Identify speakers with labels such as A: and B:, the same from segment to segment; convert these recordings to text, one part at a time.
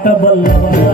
A: ನಿನ್ನಾಟ ಬಲ್ಲವರು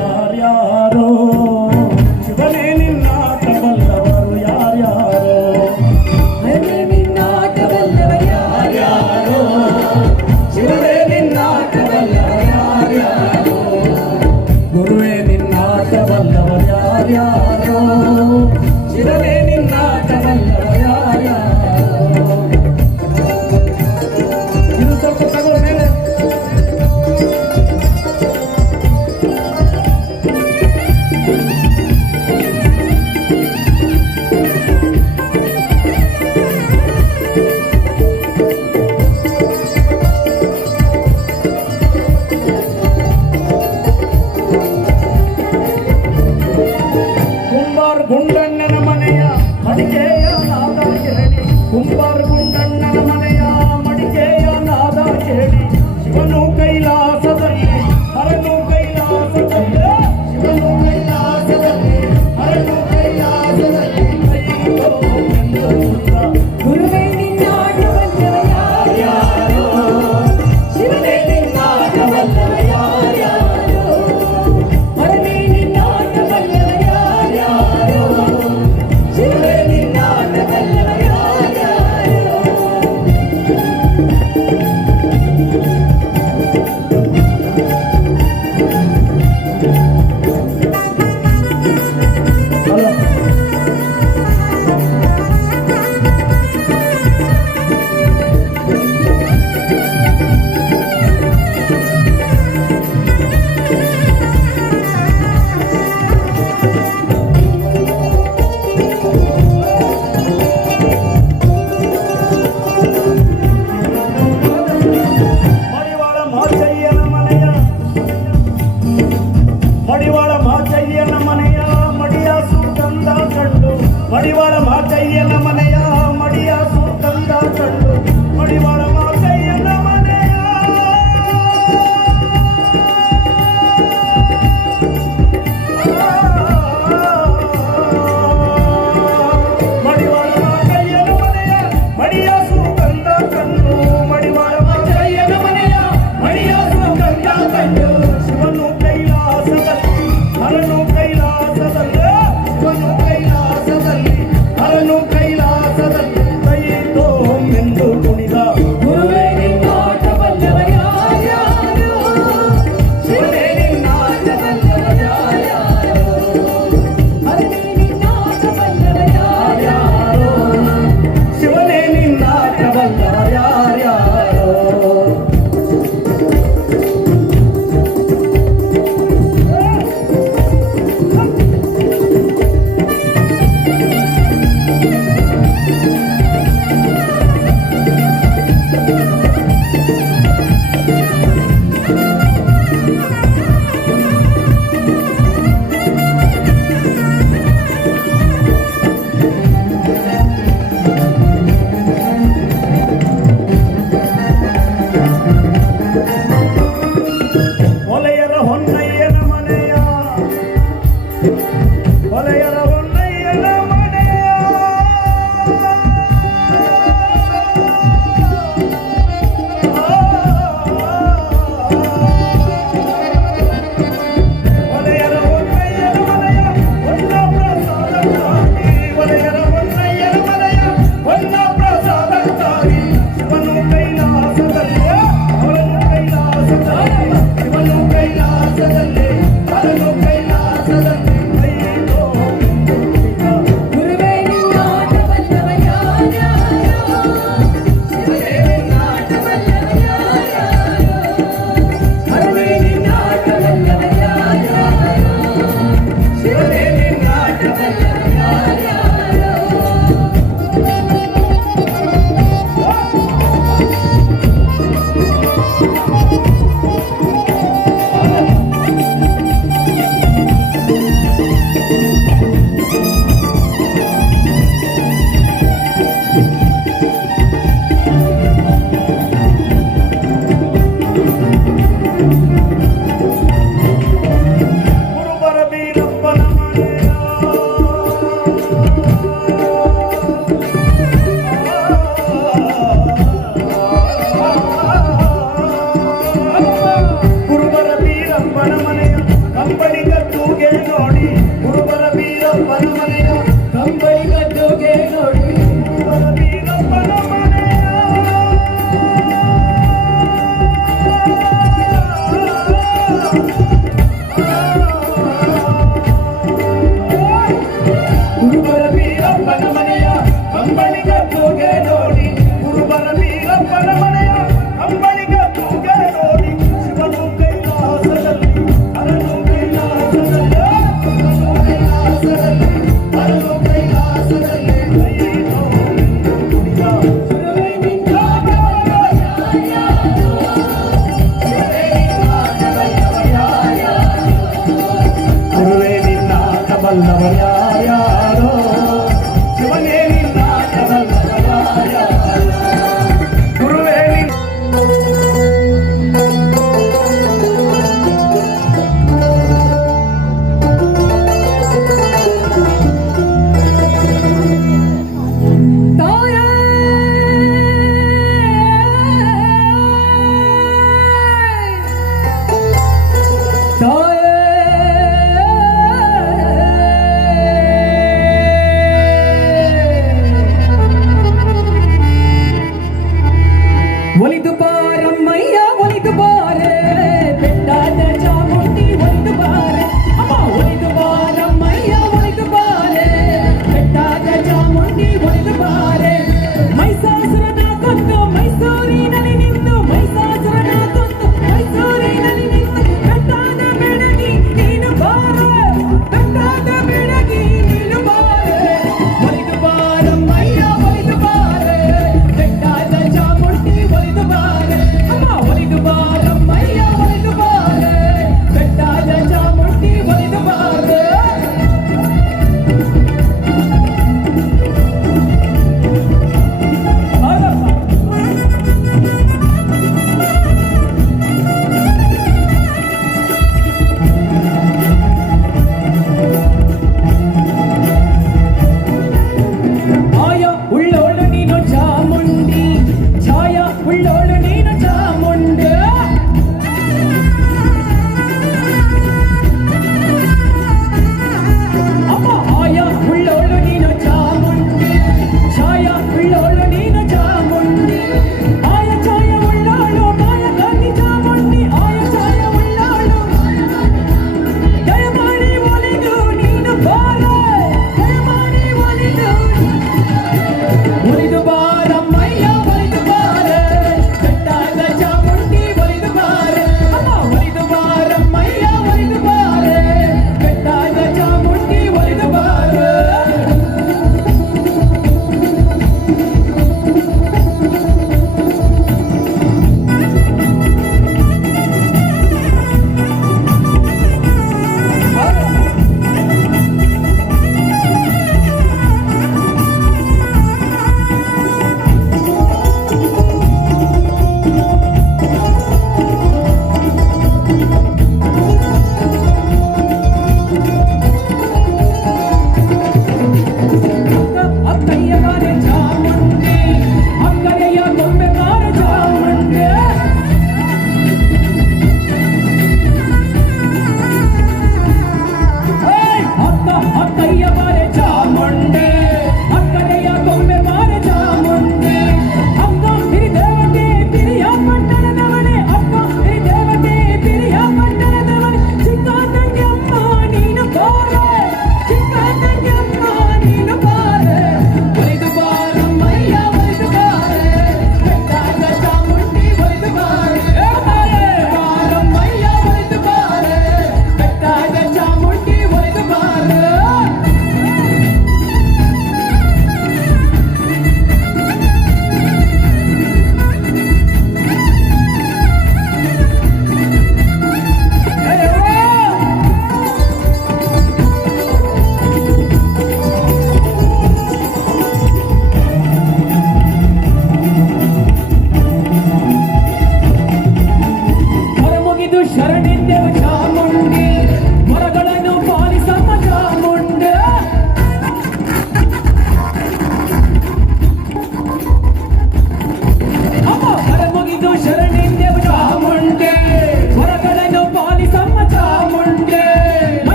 A: Thank you.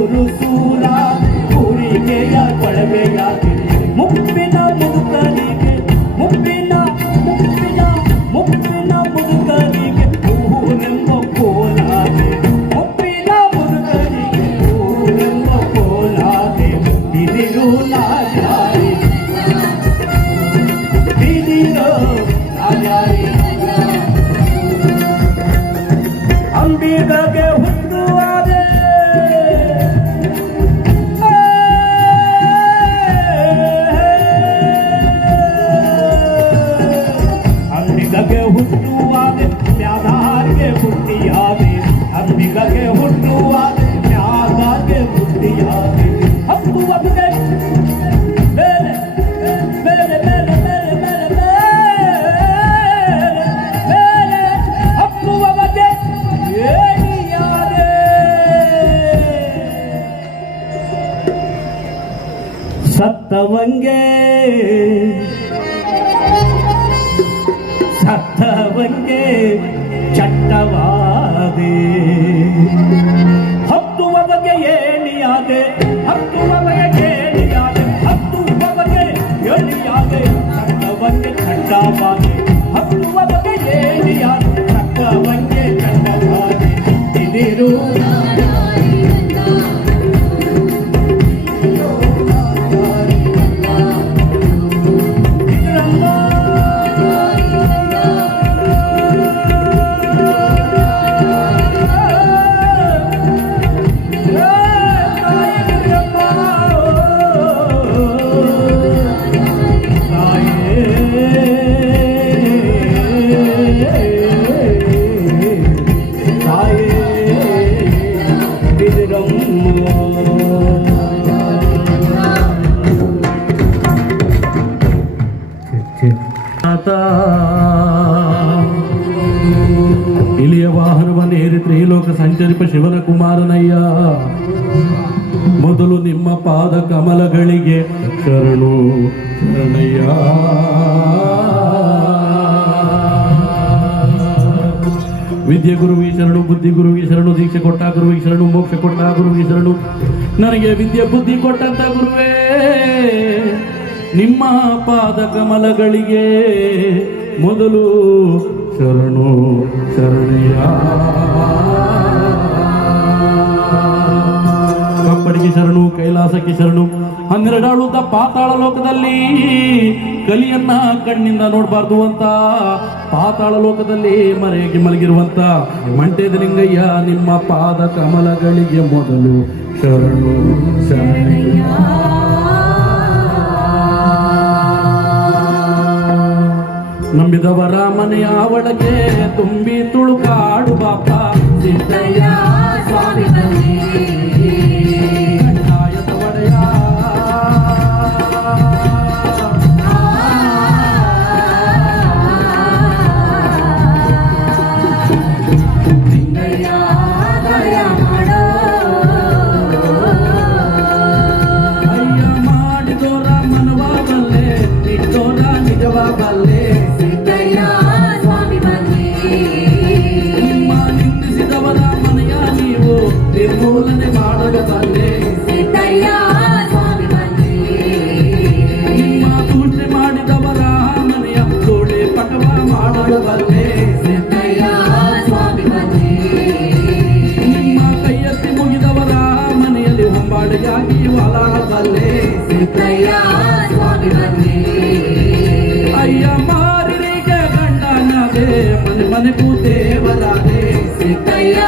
A: 我就 அவங்க ನನಗೆ ವಿದ್ಯೆ ಬುದ್ಧಿ ಕೊಟ್ಟಂತ ಗುರುವೇ, ನಿಮ್ಮ ಪಾದ ಕಮಲಗಳಿಗೆ ಮೊದಲು ಶರಣು ಶರಣಯ್ಯ ಕಬ್ಬಡಿಗೆ ಶರಣು, ಕೈಲಾಸಕ್ಕೆ ಶರಣು ಹನ್ನೆರಡಾಳುತ್ತ ಪಾತಾಳ ಲೋಕದಲ್ಲಿ ಕಲಿಯನ್ನ ಕಣ್ಣಿಂದ ನೋಡಬಾರ್ದು ಅಂತ, ಪಾತಾಳ ಲೋಕದಲ್ಲಿ ಮರೆಗೆ ಮಲಗಿರುವಂತ ಮಂಟೇದ ಲಿಂಗಯ್ಯ, ನಿಮ್ಮ ಪಾದ ಕಮಲಗಳಿಗೆ ಮೊದಲು ಶರಣು ಶರಣಯ್ಯ ನಂಬಿದವರ ಮನೆಯ ಒಳಗೆ ತುಂಬಿ ತುಳುಕಾಡು ಬಾಪ. ಸಿದ್ದಯ್ಯ ಸ್ವಾಮಿ ಒಡೆಯ ಮನೆ ಪೂತೆ ವರಾದೆ ಸಿದ್ದಯ್ಯ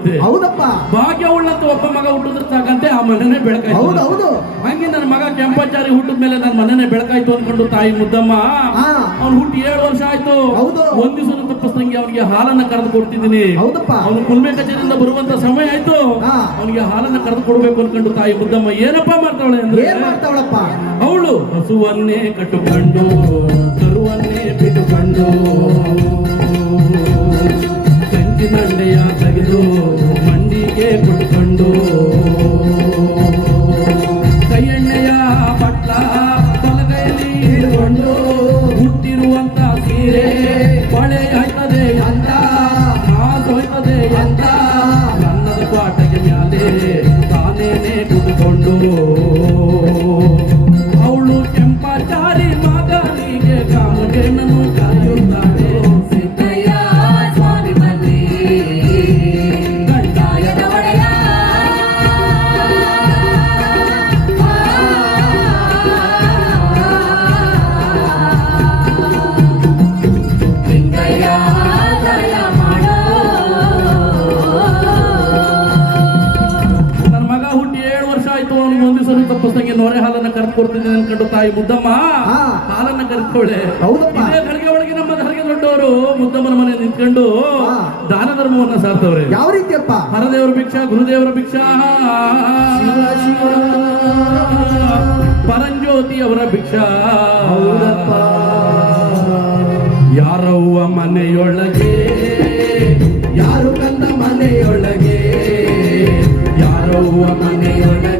A: ಇಲ್ವಂತೆ
B: ಹೌದಪ್ಪ.
A: ಭಾಗ್ಯ ಉಳ್ಳಂತ ಒಬ್ಬ ಮಗ ಹುಟ್ಟಿದ್ರೆ ಸಾಕಂತೆ ಆ ಮನೆನೇ ಬೆಳಕಾಯ್ತು
B: ಹೌದು ಹೌದು.
A: ಹಂಗೆ ನನ್ನ ಮಗ ಕೆಂಪಾಚಾರಿ ಹುಟ್ಟಿದ ಮೇಲೆ ನನ್ನ ಮನೆನೇ ಬೆಳಕಾಯ್ತು ಅನ್ಕೊಂಡು ತಾಯಿ ಮುದ್ದಮ್ಮ. ಅವ್ನು ಹುಟ್ಟಿ ಏಳು ವರ್ಷ ಆಯ್ತು.
B: ಹೌದು.
A: ಒಂದ್ ದಿವಸ ತಪ್ಪಿಸ್ದಂಗೆ ಅವನಿಗೆ ಹಾಲನ್ನ ಕರೆದು ಕೊಡ್ತಿದ್ದೀನಿ.
B: ಹೌದಪ್ಪ.
A: ಅವನು ಕುಲ್ಮೆ ಕಚೇರಿಯಿಂದ ಬರುವಂತ ಸಮಯ ಆಯ್ತು. ಅವನಿಗೆ ಹಾಲನ್ನ ಕರೆದು ಕೊಡ್ಬೇಕು ಅನ್ಕೊಂಡು ತಾಯಿ ಮುದ್ದಮ್ಮ ಏನಪ್ಪ ಮಾಡ್ತಾವಳೆ ಅಂದ್ರೆ?
B: ಏನ್ ಮಾಡ್ತಾವಳಪ್ಪ?
A: ಅವಳು ಹಸುವನ್ನೇ ಕಟ್ಟುಕೊಂಡು ಕರುವನ್ನೇ ಬಿಟ್ಟುಕೊಂಡು ಕಂಚಿನಂಡೆಯ ತೆಗೆದು ಮಂಡಿಗೆ ಕೊಟ್ಟುಕೊಂಡು
B: ಹೌದಪ್ಪ.
A: ಇದೇ ಒಳಗೆ ನಮ್ಮ ಧರ್ಗೆ ದೊಡ್ಡವರು ಮುದ್ದಮ್ಮನ ಮನೆ ನಿಂತ್ಕೊಂಡು. ದಾನ ಧರ್ಮವನ್ನ ಸಾರ್ತವ್ರೆ.
B: ಯಾವ ರೀತಿಯಪ್ಪ?
A: ಹರದೇವರ ಭಿಕ್ಷಾ ಗುರುದೇವರ ಭಿಕ್ಷಾ. ಪರಂಜ್ಯೋತಿ ಅವರ ಭಿಕ್ಷಾ. ಯಾರವ್ವ ಮನೆಯೊಳಗೆ? ಯಾರು ಕಂದ ಮನೆಯೊಳಗೆ? ಯಾರವ್ವ ಮನೆಯೊಳಗೆ?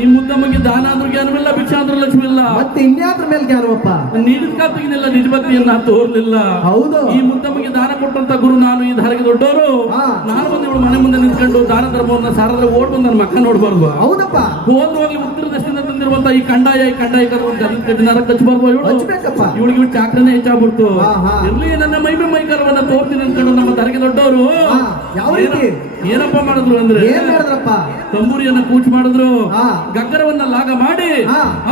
A: ಈ ಮುದ್ದಮ್ಮಗೆ ದಾನ ಅಂದ್ರೂ ಜ್ಞಾನವಿಲ್ಲ ಭಿಕ್ಷಾಂದ್ರ ಲಕ್ಷ್ಮಿ ಇಲ್ಲ.
B: ಮತ್ತೆ ಇನ್ಯಾದ್ರ ಮೇಲೆ ಜ್ಞಾನವಪ್ಪ?
A: ನೀಡಿದ ಕಾಪಿಗಿನಿಲ್ಲ ನಿಜಭಕ್ತಿಯನ್ನ ತೋರ್ಲಿಲ್ಲ.
B: ಹೌದು.
A: ಈ ಮುದ್ದಮ್ಮಗೆ ದಾನ ಕೊಟ್ಟಂತ ಗುರು ನಾನು ಈ ಧಾರಿಗೆ ದೊಡ್ಡವರು. ನಾನು ಬಂದು ಇವಳು ಮನೆ ಮುಂದೆ ನಿಂತ್ಕೊಂಡು ದಾನ ಧರ್ಮವನ್ನ ಸಾರದ್ರೆ ಓಡ್ ಬಂದು ನನ್ನ ಮಕ್ಕ ನೋಡ್ಬಾರ್ದು.
B: ಹೌದಪ್ಪ.
A: ಹೋದ್ವಾಗ್ಲಿ ಉತ್ತರ ದಕ್ಷಿಣ ಈ ಕಂಡಾಯ ಈ ಕಂಡಾಯ ಕಚ್ಚಬಾರ್ದು ಇವಳಿಗೆ ಇವಳು ಚಾಕ್ರನೇ ಹೆಚ್ಚಾಗ್ಬಿಡ್ತು.
B: ನನ್ನ
A: ಇರ್ಲಿ ನನ್ನ ಮೈಮೆ ಮೈಕರವನ್ನ ತೋರ್ತೀನಿ ಅನ್ಕೊಂಡು ನಮ್ಮ ತರಗೆ ದೊಡ್ಡವರು.
B: ಯಾವ ರೀತಿ?
A: ಏನಪ್ಪ ಮಾಡಿದ್ರು ಅಂದ್ರೆ? ತಂಬೂರಿಯನ್ನ ಕೂಚ್ ಮಾಡಿದ್ರು. ಗಗ್ಗರವನ್ನ ಲಾಗ ಮಾಡಿ.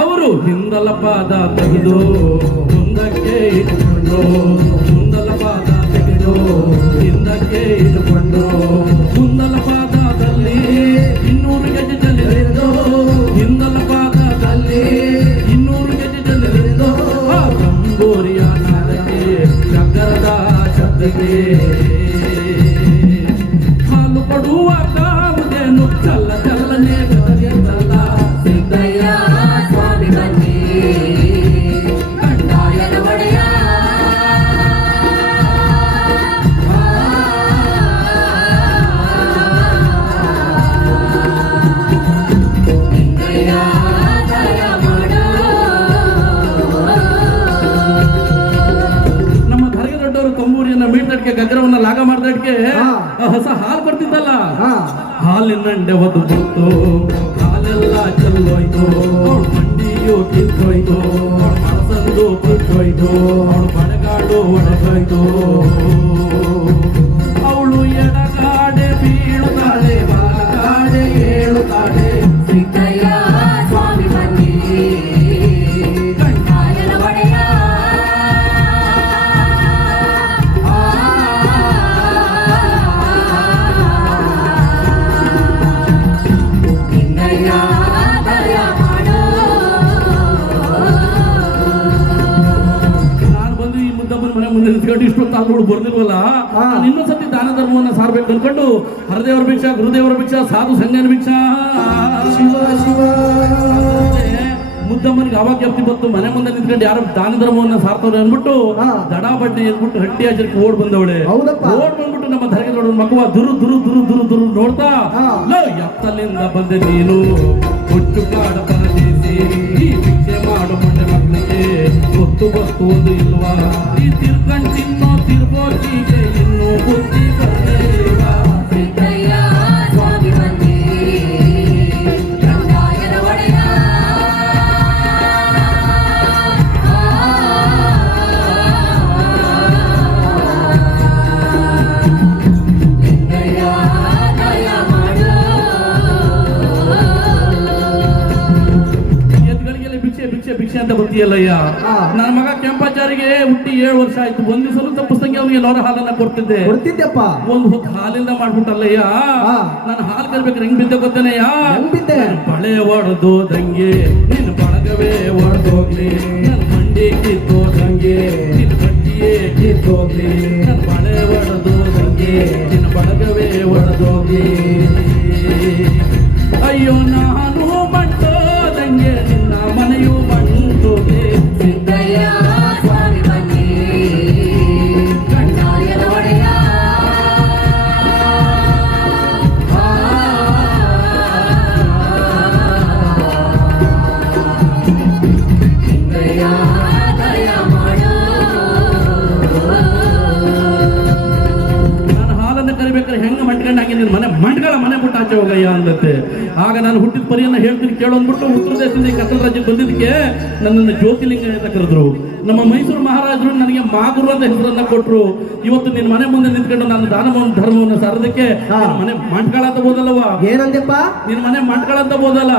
A: ಅವರು ಹಿಂದಲ ಪಾದ ತೆಗೆದು ಮುಂದಕ್ಕೆ ಇಟ್ಟುಕೊಂಡು ಮುಂದಲ ಪಾದ ತೆಗೆದು ಹಿಂದಕ್ಕೆ ಇಟ್ಟುಕೊಂಡು ಮುಂದಲ दे
B: ಹಾ.
A: ಹೊಸ ಹಾಲು ಬರ್ತಿದ್ದಲ್ಲ
B: ಹಾ.
A: ಹಾಲಿನಂಡೆ ಒದ್ದು ಬಂತು ಹಾಲೆಲ್ಲ ಚೆಲ್ಲೋಯ್ತು. ಮಂಡಿಯು ಕಿತ್ತೋಯ್ತು. ಮನಸಂದು ಬಿಟ್ಟೋಯ್ತು ಅವಳು ಬಡಗಾಡು ಒಡೆದೋಯ್ತು ನಿಂತ್ಕೊಂಡು ಇಷ್ಟೊತ್ತು ಬರ್ದಿಲ್ವಲ್ಲ ನಾನು ಇನ್ನೊಂದ್ಸತಿ ದಾನ ಧರ್ಮವನ್ನ ಸಾರ್ಬೇಕು ಅನ್ಕೊಂಡು ಹರದೇವರ ಭಿಕ್ಷಾ ಗುರುದೇವರ ಭಿಕ್ಷಾ ಸಾಧು ಸಂಘನ ಭಿಕ್ಷಾ. ಮುದ್ದಮ್ಮನಿಗೆ ಅವಾಗ ಜಪ್ತಿ ಬಂತು? ಮನೆ ಮುಂದೆ ನಿಂತ್ಕೊಂಡು ಯಾರು ದಾನ ಧರ್ಮವನ್ನ ಸಾರ್ತವ್ರೆ ಅಂದ್ಬಿಟ್ಟು. ದಡ ಬಡ್ಡಿ ಅಂದ್ಬಿಟ್ಟು ಹಟ್ಟಿ ಆಚರಿಕೆ ಓಡ್ ಬಂದವಳೆ. ಓಡ್ ಬಂದ್ಬಿಟ್ಟು ನಮ್ಮ ಧರ್ಗೆ ನೋಡ ಮಗುವ ದುರು ದುರು ದುರು ದುರು ದುರು ನೋಡ್ತಾ ಎತ್ತಲಿಂದ ಬಂದೆ ನೀನು. ಹುಚ್ಚು ಕಾಡ ಪರದೇಸಿ ಭಿಕ್ಷೆ ಮಂಡೆ ಮಕ್ಕಳಿಗೆ. ಗೊತ್ತು ಒಂದು ಇಲ್ವಾ ಈ ತಿರ್ಕಂಡ್ ತಿನ್ನೋ ತಿರ್ಬೋಟಿಗೆ ಇನ್ನೂ
B: ಹಾ.
A: ನನ್ನ ಮಗ ಕೆಂಪಾಚಾರಿಗೆ ಹುಟ್ಟಿ ಏಳು ವರ್ಷ ಆಯ್ತು. ಒಂದು ಸಲ ತಪ್ಪಿಸ್ದಂಗೆ ಅವನಿಗೆ ಲೋರ ಹಾಲನ್ನ ಕೊಡ್ತಿದ್ದೆ.
B: ಕೊಡ್ತಿದ್ದೆಪ್ಪ.
A: ಒಂದು ಹೊತ್ತು ಹಾಲಿಂದ ಮಾಡ್ಬಿಟ್ಟಲ್ಲಯ್ಯ. ನಾನು ಹಾಲು ಕರ್ಬೇಕಾದ್ರೆ ಹೆಂಗ್ ಬಿದ್ದೆ? ನನ್ ಬಳೆ ಹೊಡೆದೋದಂಗೆ ನಿನ್ನ ಬಳಗವೇ ಹೊಡೆದೋಗ್ಲಿ ನನ್ನ ಮಂಡಿ ಕಿತ್ತೋದಂಗೆ ನಿನ್ನ ಕಟ್ಟಿಯೇ ಕಿತ್ತೋಗ್ಲಿ ನನ್ನ ಬಳೆ ಹೊಡೆದೋದಂಗೆ ನಿನ್ನ ಬಳಗವೇ ಹೊಡೆದೋಗ್ಲಿ ಅಯ್ಯೋ ನಾನು ಹೋಗಯ್ಯ ಅಂದತ್ತೆ ಆಗ ನಾನು ಹುಟ್ಟಿದ ಪರಿಯನ್ನ ಹೇಳ್ತೀನಿ ಕೇಳೋನ್ಬಿಟ್ಟು ಅಂದ್ಬಿಟ್ಟು ಉತ್ತರ ದೇಶದಿಂದ ಕತ್ತಲ ರಾಜ್ಯಕ್ಕೆ ಬಂದಿದ್ದಕ್ಕೆ ನನ್ನನ್ನು ಜ್ಯೋತಿಲಿಂಗ ಅಂತ ಕರೆದ್ರು. ನಮ್ಮ ಮೈಸೂರು ಮಹಾರಾಜರು ನನಗೆ ಮಾಗುರು ಅಂತ ಹೆಸರನ್ನ ಕೊಟ್ಟರು ಇವತ್ತು ನಿನ್ನ ಮನೆ ಮುಂದೆ ನಿಂತ್ಕೊಂಡು ನಾನು ದಾನವನ್ನು ಧರ್ಮವನ್ನು ಸಾರದಕ್ಕೆ ಮನೆ ಮಂಟ್ಗಳ ಅಂತ ಬೋದಲ್ಲವ
B: ಏನಂದೆಪ್ಪ
A: ನಿನ್ನ ಮನೆ ಮಂಟ್ಗಳ ಅಂತ ಬೋದಲ್ಲ.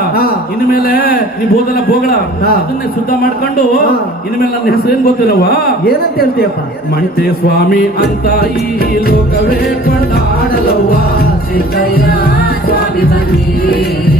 A: ಇನ್ನು ಮೇಲೆ ನೀ ಬೋದಲ್ಲ ಬೋಗಳ. ಅದನ್ನೇ ಶುದ್ಧ ಮಾಡ್ಕೊಂಡು
B: ಇನ್ಮೇಲೆ
A: ಇನ್ನು ಮೇಲೆ ನನ್ನ ಹೆಸರು ಏನ್ ಗೊತ್ತಿಲ್ಲವ
B: ಏನಂತ ಹೇಳ್ತೀಯಪ್ಪ?
A: ಮಂಟೆ ಸ್ವಾಮಿ ಅಂತ ಈ ಲೋಕವೇ ಕೊಂಡಾಡಲವ್ವ.
C: సిద్ధయ్యా స్వామి తండ్రి